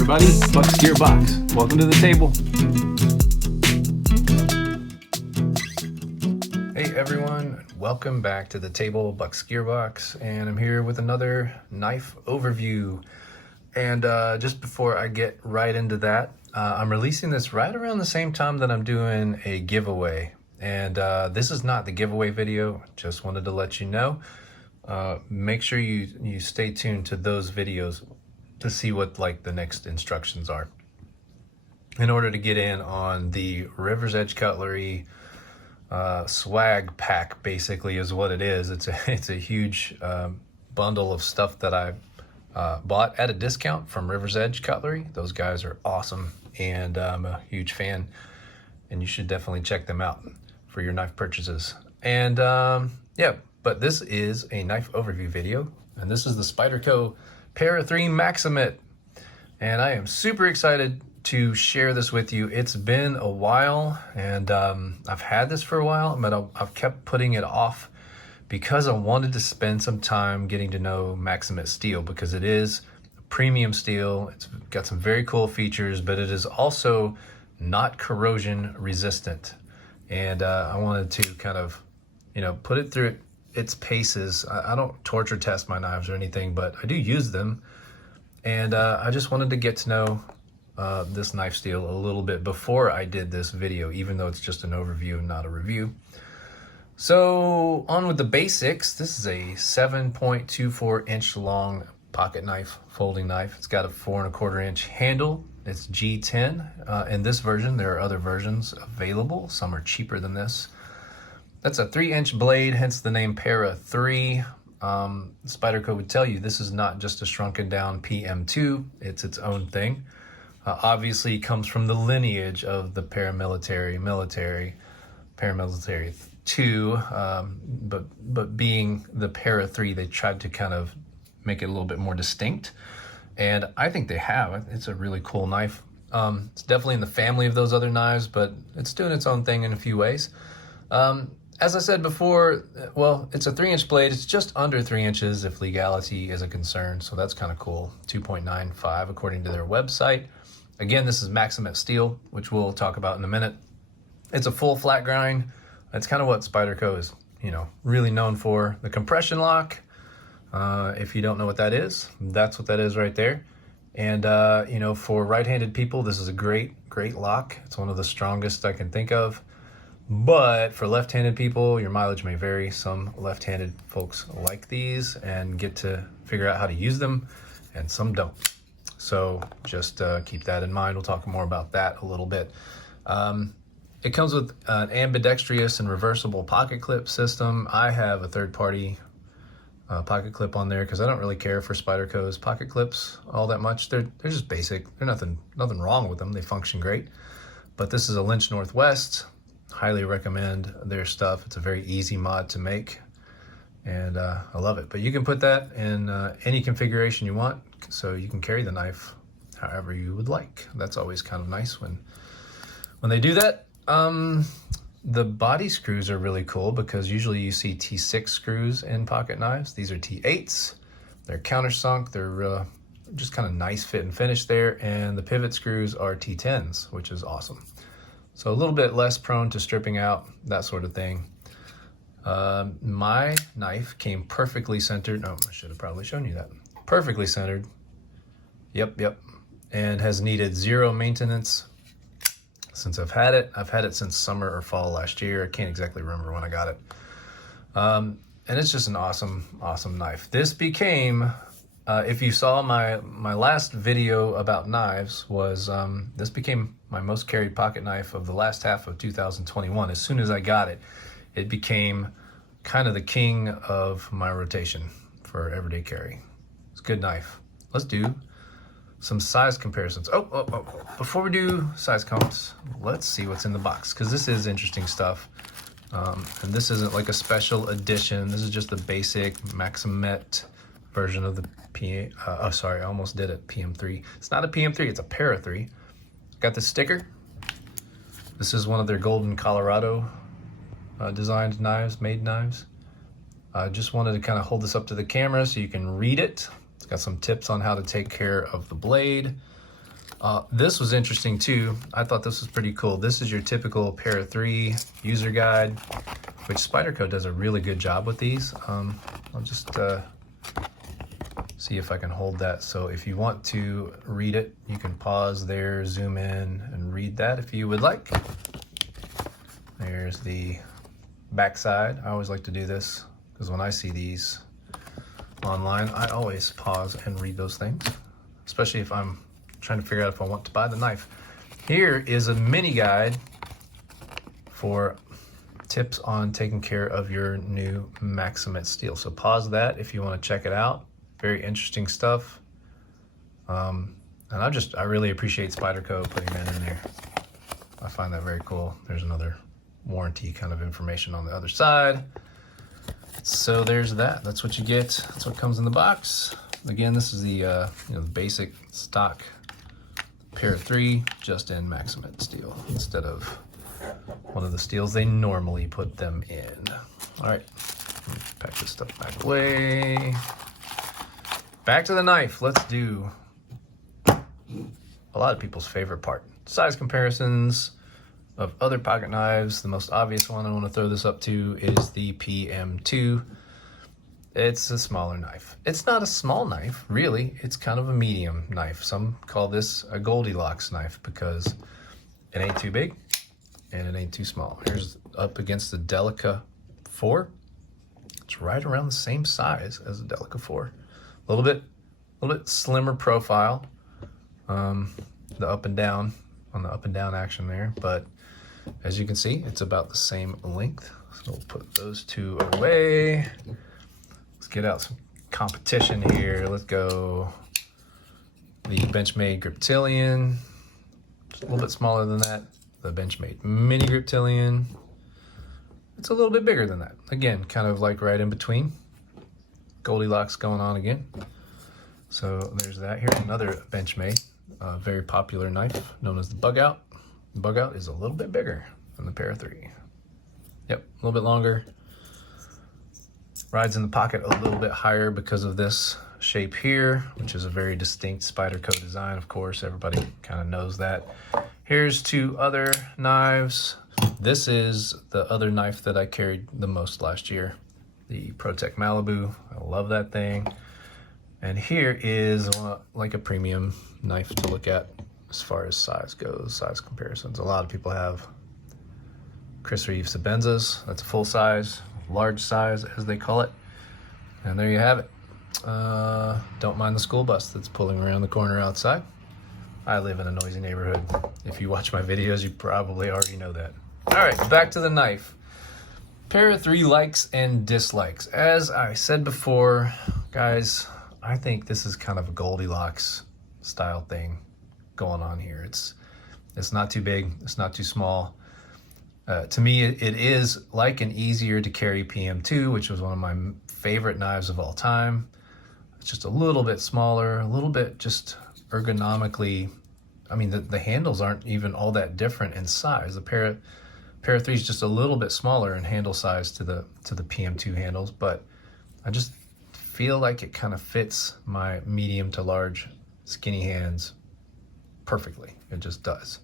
everybody, BUCKSGEARBOX. Welcome to the table. Hey everyone, welcome back to the table, BUCKSGEARBOX, and I'm here with another knife overview. And just before I get right into that, I'm releasing this right around the same time that I'm doing a giveaway. And this is not the giveaway video, just wanted to let you know. Make sure you stay tuned to those videos to see what like the next instructions are in order to get in on the River's Edge Cutlery swag pack. Basically is what it is. It's a huge bundle of stuff that I bought at a discount from River's Edge Cutlery. Those guys are awesome, and I'm a huge fan, and you should definitely check them out for your knife purchases. And yeah, but this is a knife overview video, and this is the Spyderco Para3 Maxamet, and I am super excited to share this with you. It's been a while, and I've had this for a while, but I've kept putting it off because I wanted to spend some time getting to know Maxamet steel, because it is a premium steel. It's got some very cool features, but it is also not corrosion resistant. And I wanted to kind of, put it through its paces. I don't torture test my knives or anything, but I do use them. And I just wanted to get to know this knife steel a little bit before I did this video, even though it's just an overview and not a review. So on with the basics. This is a 7.24 inch long pocket knife, folding knife. It's got a 4 1/4 inch handle. It's G10. In this version, there are other versions available. Some are cheaper than this. That's a 3-inch blade, hence the name Para3. Spyderco would tell you this is not just a shrunken down PM2, it's its own thing. Obviously it comes from the lineage of the paramilitary 2, but being the Para3, they tried to kind of make it a little bit more distinct, and I think they have. It's a really cool knife. It's definitely in the family of those other knives, but it's doing its own thing in a few ways. As I said before, well, it's a 3-inch blade. It's just under 3 inches if legality is a concern, so that's kind of cool. 2.95 according to their website. Again, this is Maxamet steel, which we'll talk about in a minute. It's a full flat grind. That's kind of what Spyderco is, really known for. The compression lock, if you don't know what that is, that's what that is right there. And, for right-handed people, this is a great lock. It's one of the strongest I can think of. But for left-handed people, your mileage may vary. Some left-handed folks like these and get to figure out how to use them, and some don't. So just keep that in mind. We'll talk more about that a little bit. It comes with an ambidextrous and reversible pocket clip system. I have a third-party pocket clip on there because I don't really care for Spyderco's pocket clips all that much. They're just basic. There's nothing wrong with them. They function great. But this is a Lynch Northwest. Highly recommend their stuff. It's a very easy mod to make, and I love it. But you can put that in any configuration you want, so you can carry the knife however you would like. That's always kind of nice when they do that. The body screws are really cool because usually you see T6 screws in pocket knives. These are T8s. They're countersunk. They're just kind of nice fit and finish there. And the pivot screws are T10s, which is awesome. So a little bit less prone to stripping out, that sort of thing. My knife came perfectly centered. Oh, I should have probably shown you that. Perfectly centered. Yep. And has needed zero maintenance since I've had it. I've had it since summer or fall last year. I can't exactly remember when I got it. And it's just an awesome knife. This became, if you saw my last video about knives, was this became my most carried pocket knife of the last half of 2021. As soon as I got it, it became kind of the king of my rotation for everyday carry. It's a good knife. Let's do some size comparisons. Before we do size comps, let's see what's in the box, because this is interesting stuff. And this isn't like a special edition. This is just the basic Maxamet version of the I almost did it, PM3. It's not a PM3, it's a Para3. Got the sticker. This is one of their golden Colorado designed knives, made knives. I just wanted to kind of hold this up to the camera so you can read it. It's got some tips on how to take care of the blade. This was interesting too. I thought this was pretty cool. This is your typical Para3 user guide, which Spyderco does a really good job with these. I'll just see if I can hold that. So if you want to read it, you can pause there, zoom in, and read that if you would like. There's the backside. I always like to do this because when I see these online, I always pause and read those things, especially if I'm trying to figure out if I want to buy the knife. Here is a mini guide for tips on taking care of your new Maxamet steel. So pause that if you want to check it out. Very interesting stuff. And I really appreciate Spyderco putting that in there. I find that very cool. There's another warranty kind of information on the other side. So there's that. That's what you get. That's what comes in the box. Again, this is the the basic stock Para3 just in Maxamet steel instead of one of the steels they normally put them in. All right, pack this stuff back away. Back to the knife. Let's do a lot of people's favorite part. Size comparisons of other pocket knives. The most obvious one I want to throw this up to is the PM2. It's a smaller knife. It's not a small knife, really. It's kind of a medium knife. Some call this a Goldilocks knife because it ain't too big and it ain't too small. Here's up against the Delica 4. It's right around the same size as the Delica 4. A little bit slimmer profile. The up and down, on the up and down action there, but as you can see, it's about the same length. So we'll put those two away. Let's get out some competition here. Let's go the Benchmade Griptilian. Just a little bit smaller than that. The Benchmade Mini Griptilian. It's a little bit bigger than that. Again, kind of like right in between. Goldilocks going on again. So there's that. Here's another Benchmade, very popular knife known as the Bug Out. The Bug Out is a little bit bigger than the Para3. Yep, a little bit longer. Rides in the pocket a little bit higher because of this shape here, which is a very distinct Spyderco design, of course. Everybody kind of knows that. Here's two other knives. This is the other knife that I carried the most last year, the ProTech Malibu. I love that thing. And here is like a premium knife to look at as far as size goes, size comparisons. A lot of people have Chris Reeve Sebenzas. That's a full size, large size as they call it. And there you have it. Don't mind the school bus that's pulling around the corner outside. I live in a noisy neighborhood. If you watch my videos, you probably already know that. All right, back to the knife. Para3 likes and dislikes. As I said before, guys, I think this is kind of a Goldilocks style thing going on here. It's not too big, it's not too small. To me, it is like an easier to carry PM2, which was one of my favorite knives of all time. It's just a little bit smaller, a little bit just ergonomically. I mean, the handles aren't even all that different in size. The Para3 is just a little bit smaller in handle size to the PM2 handles, but I just feel like it kind of fits my medium to large skinny hands perfectly. It just does.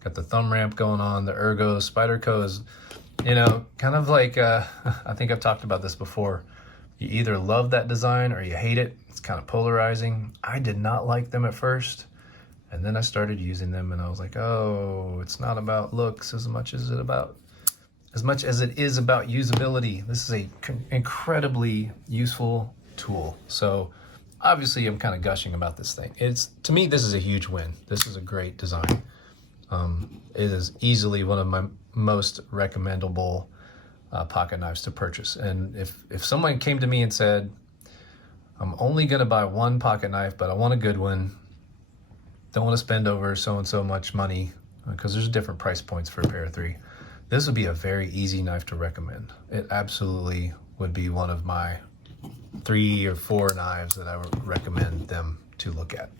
Got the thumb ramp going on, the ergo. Spyderco is, kind of like, I think I've talked about this before. You either love that design or you hate it. It's kind of polarizing. I did not like them at first. And then I started using them and I was like, oh, it's not about looks as much as it is about usability. This is a incredibly useful tool. So obviously I'm kind of gushing about this thing. To me, this is a huge win. This is a great design. It is easily one of my most recommendable pocket knives to purchase. And if someone came to me and said, I'm only gonna buy one pocket knife, but I want a good one, don't want to spend over so and so much money, because there's different price points for a Para3, this would be a very easy knife to recommend. It absolutely would be one of my 3 or 4 knives that I would recommend them to look at.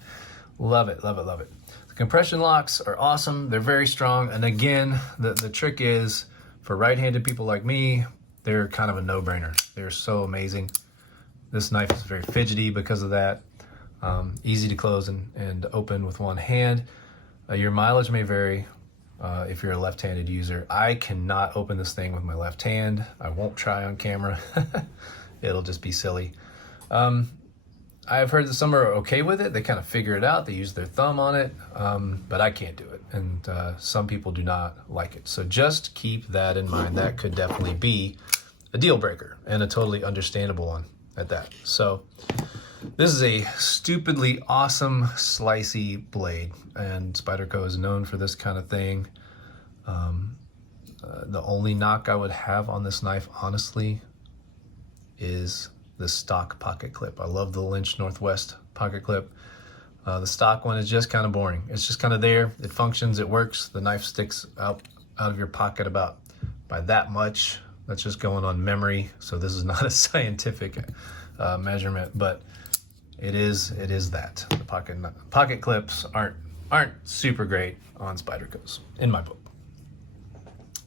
Love it, love it, love it. The compression locks are awesome. They're very strong. And again, the trick is for right-handed people like me, they're kind of a no-brainer. They're so amazing. This knife is very fidgety because of that. Easy to close and open with one hand. Your mileage may vary if you're a left-handed user. I cannot open this thing with my left hand. I won't try on camera. It'll just be silly. I've heard that some are okay with it. They kind of figure it out. They use their thumb on it, but I can't do it. And some people do not like it. So just keep that in mind. That could definitely be a deal breaker, and a totally understandable one at that. So this is a stupidly awesome slicey blade, and Spyderco is known for this kind of thing. The only knock I would have on this knife, honestly, is the stock pocket clip. I love the Lynch Northwest pocket clip. The stock one is just kind of boring. It's just kind of there. It functions. It works. The knife sticks out of your pocket about by that much. That's just going on memory. So this is not a scientific measurement, but it is that. The pocket clips aren't super great on Spydercos, in my book.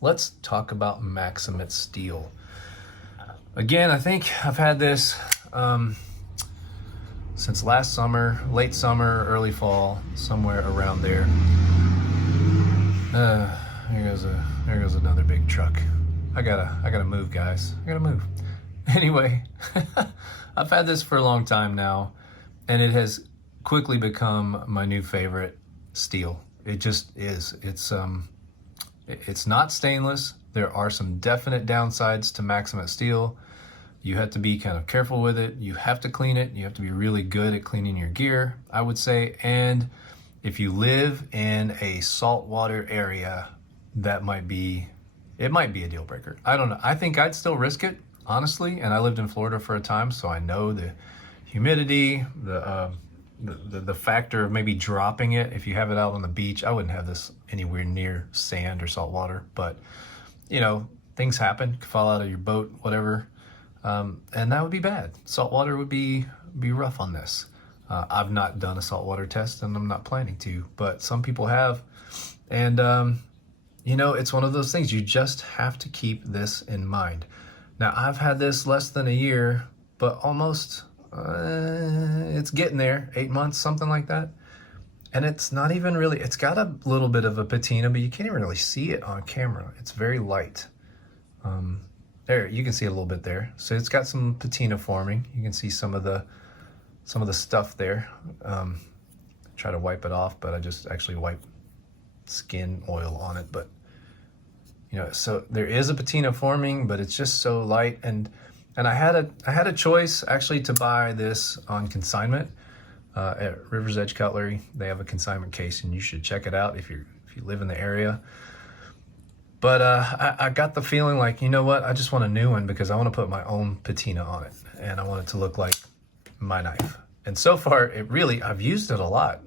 Let's talk about Maxamet steel. Again, I think I've had this since last summer, late summer, early fall, somewhere around there. Here goes another big truck. I gotta move, guys. I gotta move. Anyway, I've had this for a long time now, and it has quickly become my new favorite steel. It just is. It's not stainless. There are some definite downsides to Maxamet steel. You have to be kind of careful with it. You have to clean it. You have to be really good at cleaning your gear, I would say. And if you live in a saltwater area, it might be a deal breaker. I don't know. I think I'd still risk it, honestly. And I lived in Florida for a time, so I know the humidity, the factor of maybe dropping it. If you have it out on the beach, I wouldn't have this anywhere near sand or salt water, but you know, things happen. You could fall out of your boat, whatever, and that would be bad. Salt water would be rough on this. I've not done a saltwater test, and I'm not planning to, but some people have, and you know, it's one of those things. You just have to keep this in mind. Now, I've had this less than a year, but almost. It's getting there, 8 months, something like that. And it's not even really, it's got a little bit of a patina, but you can't even really see it on camera. It's very light. There, you can see a little bit there. So it's got some patina forming. You can see some of the stuff there. Try to wipe it off, but I just actually wipe skin oil on it. But you know, so there is a patina forming, but it's just so light. And I had a choice actually to buy this on consignment at River's Edge Cutlery. They have a consignment case, and you should check it out if you live in the area. But I got the feeling like, you know what, I just want a new one because I want to put my own patina on it, and I want it to look like my knife. And so far, I've used it a lot.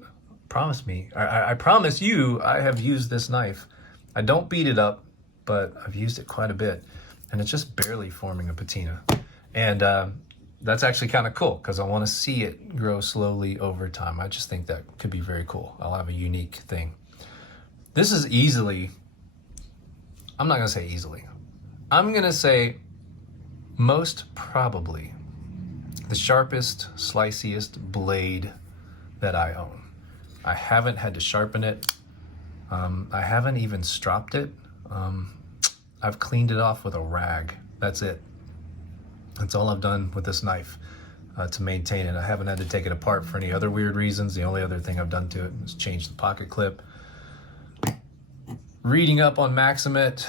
Promise me, I promise you, I have used this knife. I don't beat it up, but I've used it quite a bit. And it's just barely forming a patina. And that's actually kind of cool because I want to see it grow slowly over time. I just think that could be very cool. I'll have a unique thing. This is easily, I'm not going to say easily. I'm going to say most probably the sharpest, sliciest blade that I own. I haven't had to sharpen it. I haven't even stropped it. I've cleaned it off with a rag. That's it. That's all I've done with this knife to maintain it. I haven't had to take it apart for any other weird reasons. The only other thing I've done to it is change the pocket clip. Reading up on Maxamet,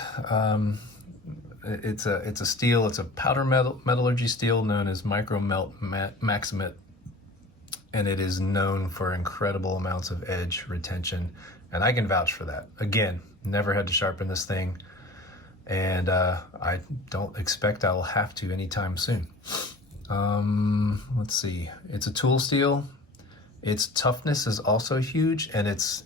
it's a steel. It's a powder metallurgy steel known as micro melt Maxamet, and it is known for incredible amounts of edge retention, and I can vouch for that. Again, never had to sharpen this thing. And I don't expect I will have to anytime soon. Let's see. It's a tool steel. Its toughness is also huge, and its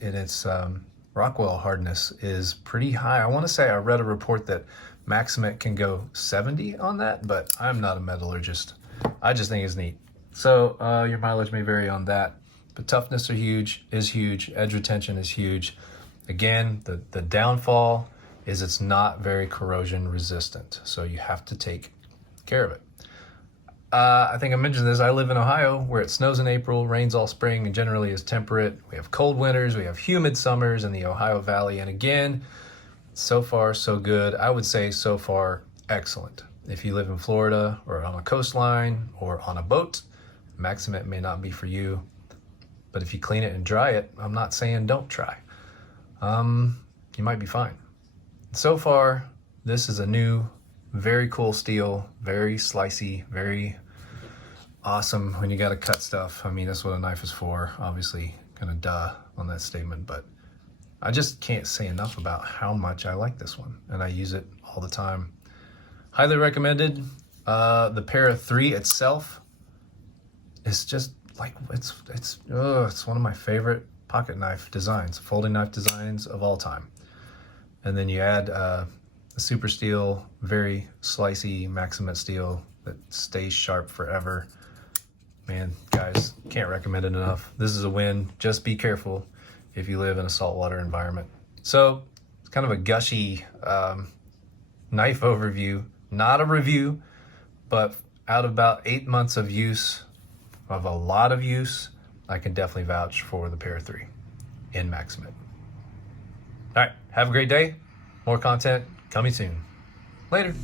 Rockwell hardness is pretty high. I want to say I read a report that Maxamet can go 70 on that, but I'm not a metallurgist. I just think it's neat. So your mileage may vary on that, but toughness is huge. Edge retention is huge. Again, the downfall is it's not very corrosion resistant, so you have to take care of it. I think I mentioned this. I live in Ohio where it snows in April, rains all spring, and generally is temperate. We have cold winters, we have humid summers in the Ohio Valley. And again, so far, so good. I would say so far, excellent. If you live in Florida or on a coastline or on a boat, Maxamet may not be for you. But if you clean it and dry it, I'm not saying don't try. You might be fine. So far, this is a new, very cool steel, very slicey, very awesome when you got to cut stuff. I mean, that's what a knife is for, obviously, kind of duh on that statement, but I just can't say enough about how much I like this one, and I use it all the time. Highly recommended. The Para3 itself is just like, it's one of my favorite pocket knife designs, folding knife designs of all time. And then you add a super steel, very slicey Maxamet steel that stays sharp forever. Man, guys, can't recommend it enough. This is a win. Just be careful if you live in a saltwater environment. So it's kind of a gushy knife overview, not a review, but out of about 8 months of use, of a lot of use, I can definitely vouch for the Para3 in Maxamet. All right, have a great day. More content coming soon. Later.